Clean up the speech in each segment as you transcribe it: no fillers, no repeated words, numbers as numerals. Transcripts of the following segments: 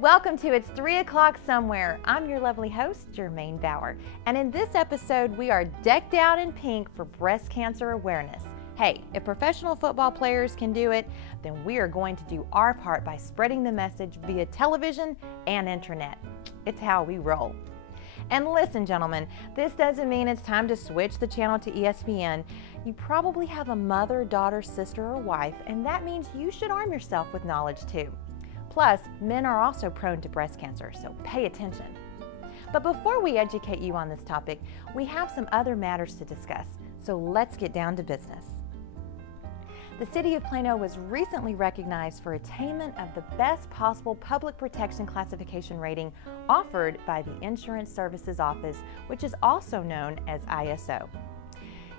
Welcome to It's 3 o'clock Somewhere. I'm your lovely host, Germaine Baur. And in this episode, we are decked out in pink for breast cancer awareness. Hey, if professional football players can do it, then we are going to do our part by spreading the message via television and internet. It's how we roll. And listen, gentlemen, this doesn't mean it's time to switch the channel to ESPN. You probably have a mother, daughter, sister, or wife, and that means you should arm yourself with knowledge too. Plus, men are also prone to breast cancer, so pay attention. But before we educate you on this topic, we have some other matters to discuss, so let's get down to business. The City of Plano was recently recognized for attainment of the best possible public protection classification rating offered by the Insurance Services Office, which is also known as ISO.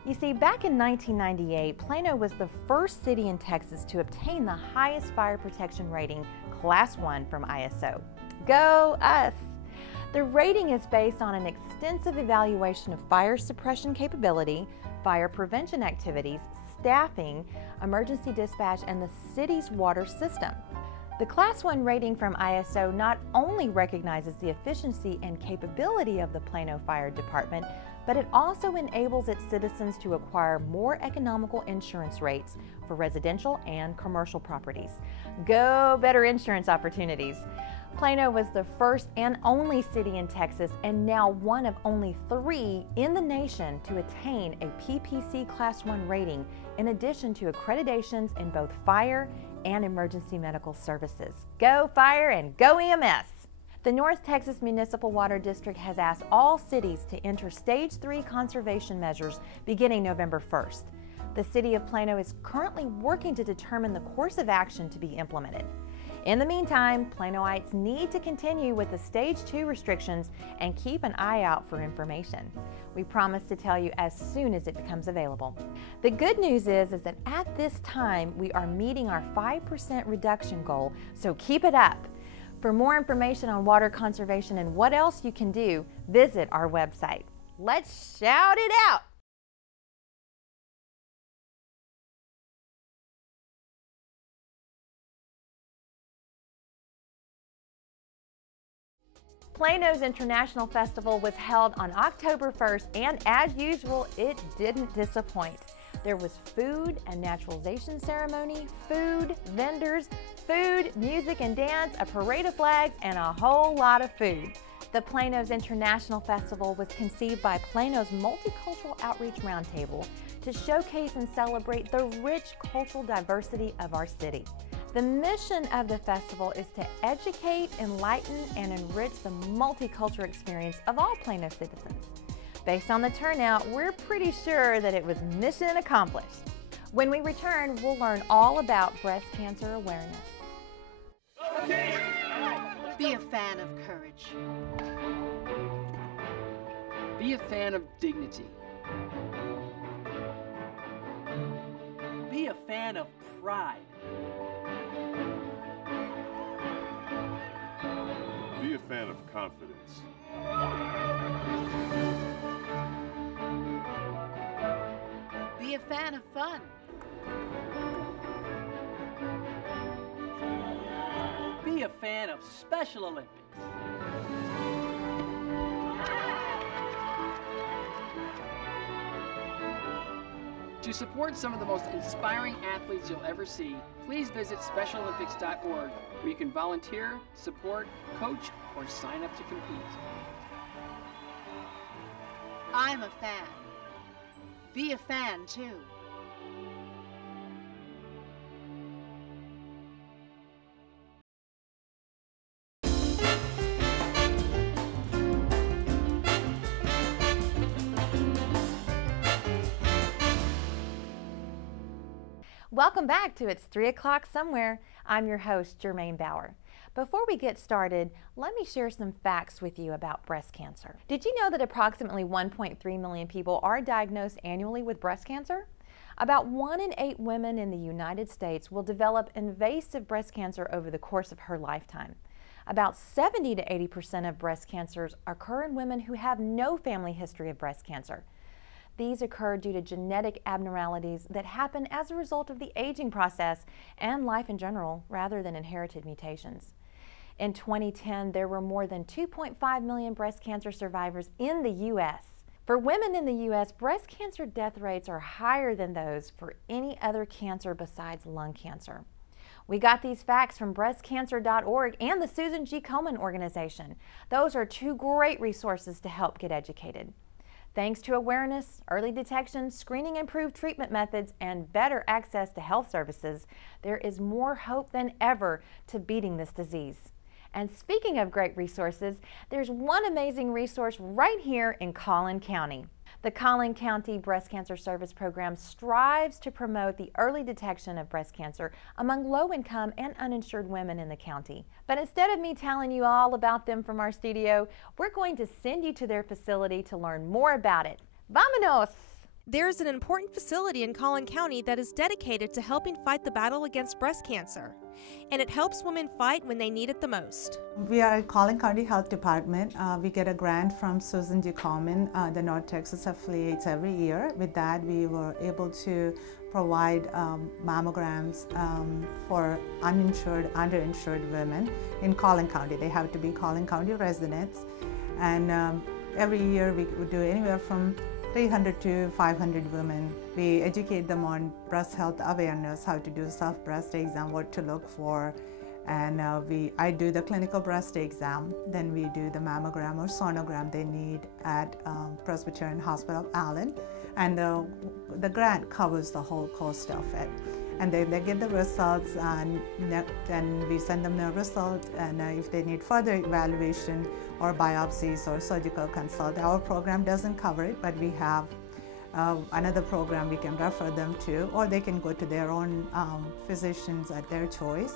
You see, back in 1998, Plano was the first city in Texas to obtain the highest fire protection rating, Class 1 from ISO. Go us! The rating is based on an extensive evaluation of fire suppression capability, fire prevention activities, staffing, emergency dispatch, and the city's water system. The Class 1 rating from ISO not only recognizes the efficiency and capability of the Plano Fire Department, but it also enables its citizens to acquire more economical insurance rates for residential and commercial properties. Go better insurance opportunities! Plano was the first and only city in Texas, and now one of only 3 in the nation to attain a PPC Class 1 rating, in addition to accreditations in both fire and emergency medical services. Go fire and go EMS! The North Texas Municipal Water District has asked all cities to enter Stage 3 conservation measures beginning November 1st. The City of Plano is currently working to determine the course of action to be implemented. In the meantime, Planoites need to continue with the Stage 2 restrictions and keep an eye out for information. We promise to tell you as soon as it becomes available. The good news is that at this time, we are meeting our 5% reduction goal, so keep it up. For more information on water conservation and what else you can do, visit our website. Let's shout it out! Plano's International Festival was held on October 1st, and as usual, it didn't disappoint. There was food, a naturalization ceremony, food, vendors, food, music and dance, a parade of flags, and a whole lot of food. The Plano's International Festival was conceived by Plano's Multicultural Outreach Roundtable to showcase and celebrate the rich cultural diversity of our city. The mission of the festival is to educate, enlighten, and enrich the multicultural experience of all Plano citizens. Based on the turnout, we're pretty sure that it was mission accomplished. When we return, we'll learn all about breast cancer awareness. Be a fan of courage. Be a fan of dignity. Be a fan of pride. Be a fan of confidence. Be a fan of fun. Be a fan of Special Olympics. To support some of the most inspiring athletes you'll ever see, please visit SpecialOlympics.org, where you can volunteer, support, coach, or sign up to compete. I'm a fan. Be a fan too. Welcome back to It's 3 o'clock Somewhere. I'm your host, Germaine Baur. Before we get started, let me share some facts with you about breast cancer. Did you know that approximately 1.3 million people are diagnosed annually with breast cancer? About 1 in 8 women in the United States will develop invasive breast cancer over the course of her lifetime. About 70 to 80% of breast cancers occur in women who have no family history of breast cancer. These occur due to genetic abnormalities that happen as a result of the aging process and life in general, rather than inherited mutations. In 2010, there were more than 2.5 million breast cancer survivors in the U.S. For women in the U.S., breast cancer death rates are higher than those for any other cancer besides lung cancer. We got these facts from breastcancer.org and the Susan G. Komen organization. Those are two great resources to help get educated. Thanks to awareness, early detection, screening improved treatment methods, and better access to health services, there is more hope than ever to beating this disease. And speaking of great resources, there's one amazing resource right here in Collin County. The Collin County Breast Cancer Service Program strives to promote the early detection of breast cancer among low-income and uninsured women in the county. But instead of me telling you all about them from our studio, we're going to send you to their facility to learn more about it. Vámonos! There's an important facility in Collin County that is dedicated to helping fight the battle against breast cancer, and it helps women fight when they need it the most. We are at Collin County Health Department. We get a grant from Susan G. Komen, the North Texas affiliates, every year. With that, we were able to provide mammograms for uninsured, underinsured women in Collin County. They have to be Collin County residents, and every year we would do anywhere from 300 to 500 women. We educate them on breast health awareness, how to do self-breast exam, what to look for, and I do the clinical breast exam. Then we do the mammogram or sonogram they need at Presbyterian Hospital of Allen, and the grant covers the whole cost of it. And they get the results, and then we send them the results, and if they need further evaluation or biopsies or surgical consult, our program doesn't cover it, but we have another program we can refer them to, or they can go to their own physicians at their choice.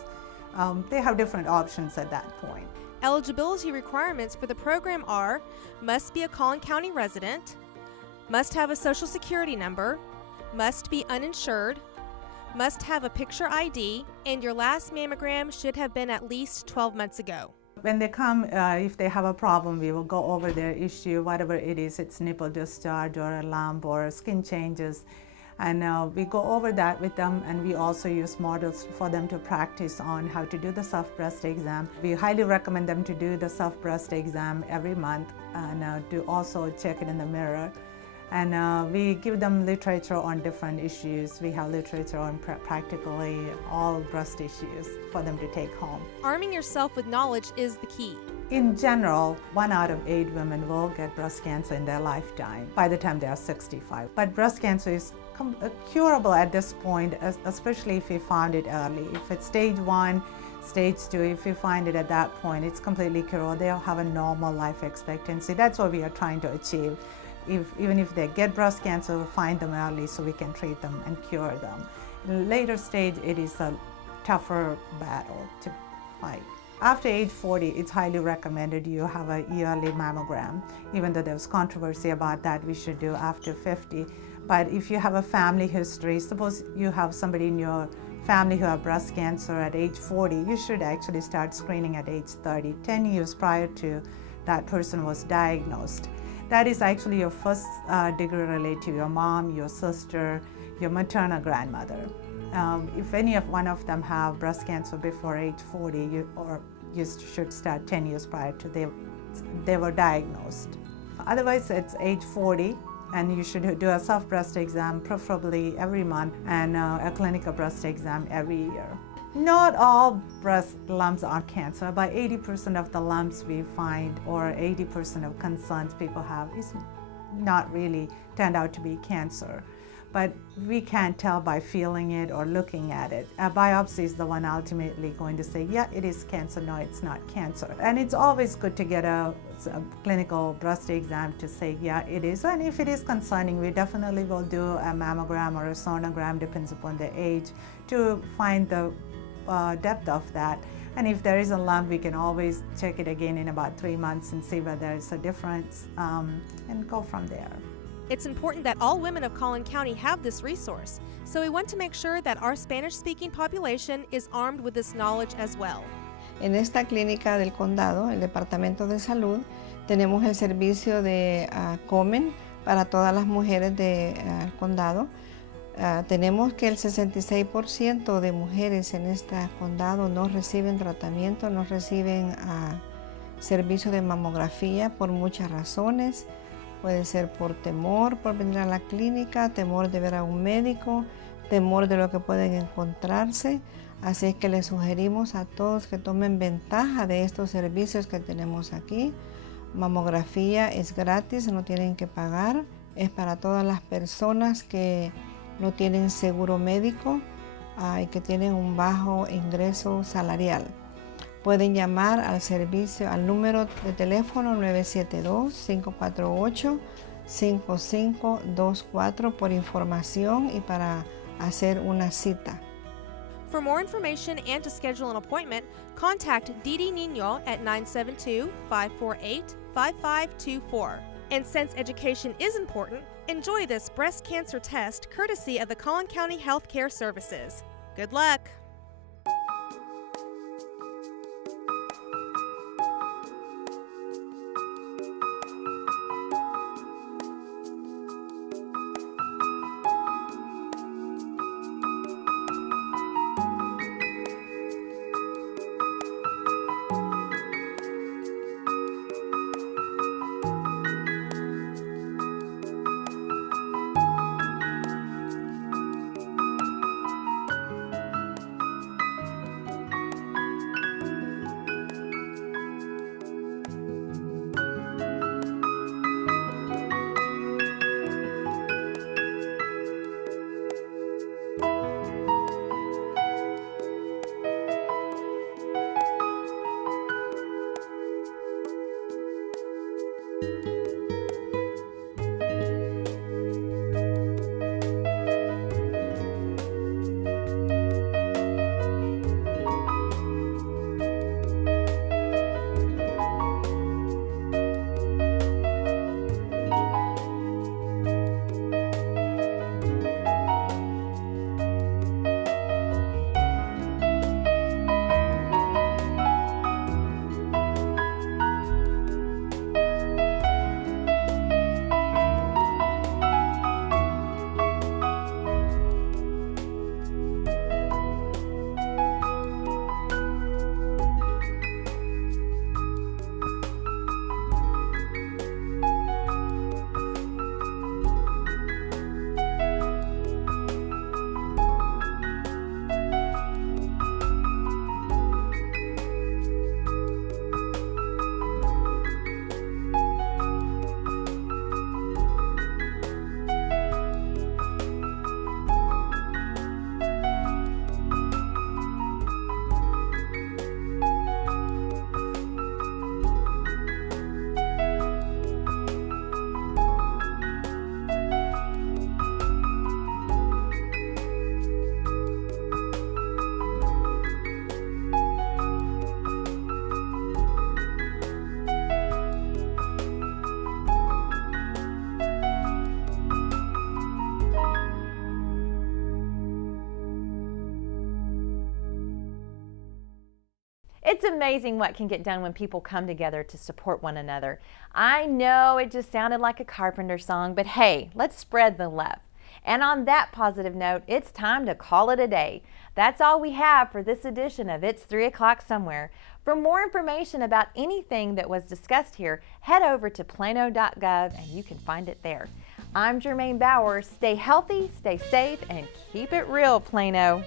They have different options at that point. Eligibility requirements for the program are: must be a Collin County resident, must have a Social Security number, must be uninsured, must have a picture ID, and your last mammogram should have been at least 12 months ago. When they come, if they have a problem, we will go over their issue, whatever it is. It's nipple discharge or a lump or skin changes. And we go over that with them, and we also use models for them to practice on how to do the self-breast exam. We highly recommend them to do the self-breast exam every month, and to also check it in the mirror. And we give them literature on different issues. We have literature on practically all breast issues for them to take home. Arming yourself with knowledge is the key. In general, 1 out of 8 women will get breast cancer in their lifetime by the time they are 65. But breast cancer is curable at this point, especially if we found it early. If it's stage 1, stage 2, if we find it at that point, it's completely curable. They'll have a normal life expectancy. That's what we are trying to achieve. Even if they get breast cancer, we'll find them early so we can treat them and cure them. In a later stage, it is a tougher battle to fight. After age 40, it's highly recommended you have a yearly mammogram. Even though there's controversy about that, we should do after 50. But if you have a family history, suppose you have somebody in your family who have breast cancer at age 40, you should actually start screening at age 30, 10 years prior to that person was diagnosed. That is actually your first degree related to your mom, your sister, your maternal grandmother. If one of them have breast cancer before age 40, you should start 10 years prior to they were diagnosed. Otherwise, it's age 40, and you should do a self-breast exam, preferably every month, and a clinical breast exam every year. Not all breast lumps are cancer. About 80% of the lumps we find, or 80% of concerns people have, is not really turned out to be cancer. But we can't tell by feeling it or looking at it. A biopsy is the one ultimately going to say, yeah, it is cancer, no, it's not cancer. And it's always good to get a clinical breast exam to say, yeah, it is. And if it is concerning, we definitely will do a mammogram or a sonogram, depends upon the age, to find the depth of that. And if there is a lump, we can always check it again in about 3 months and see whether there's a difference, and go from there. It's important that all women of Collin County have this resource, so we want to make sure that our Spanish-speaking population is armed with this knowledge as well. En esta clínica del condado, el Departamento de Salud, tenemos el servicio de Komen para todas las mujeres del condado. Tenemos que el 66% de mujeres en este condado no reciben tratamiento, no reciben servicio de mamografía por muchas razones. Puede ser por temor por venir a la clínica, temor de ver a un médico, temor de lo que pueden encontrarse. Así es que les sugerimos a todos que tomen ventaja de estos servicios que tenemos aquí. Mamografía es gratis, no tienen que pagar. Es para todas las personas que no tienen seguro médico y que tienen un bajo ingreso salarial. Pueden llamar al servicio, al número de teléfono 972-548-5524 por información y para hacer una cita. For more information and to schedule an appointment, contact Didi Nino at 972-548-5524. And since education is important, enjoy this breast cancer test courtesy of the Collin County Health Care Services. Good luck! It's amazing what can get done when people come together to support one another. I know it just sounded like a Carpenter song, but hey, let's spread the love. And on that positive note, it's time to call it a day. That's all we have for this edition of It's 3 O'Clock Somewhere. For more information about anything that was discussed here, head over to plano.gov and you can find it there. I'm Germaine Baur. Stay healthy, stay safe, and keep it real, Plano.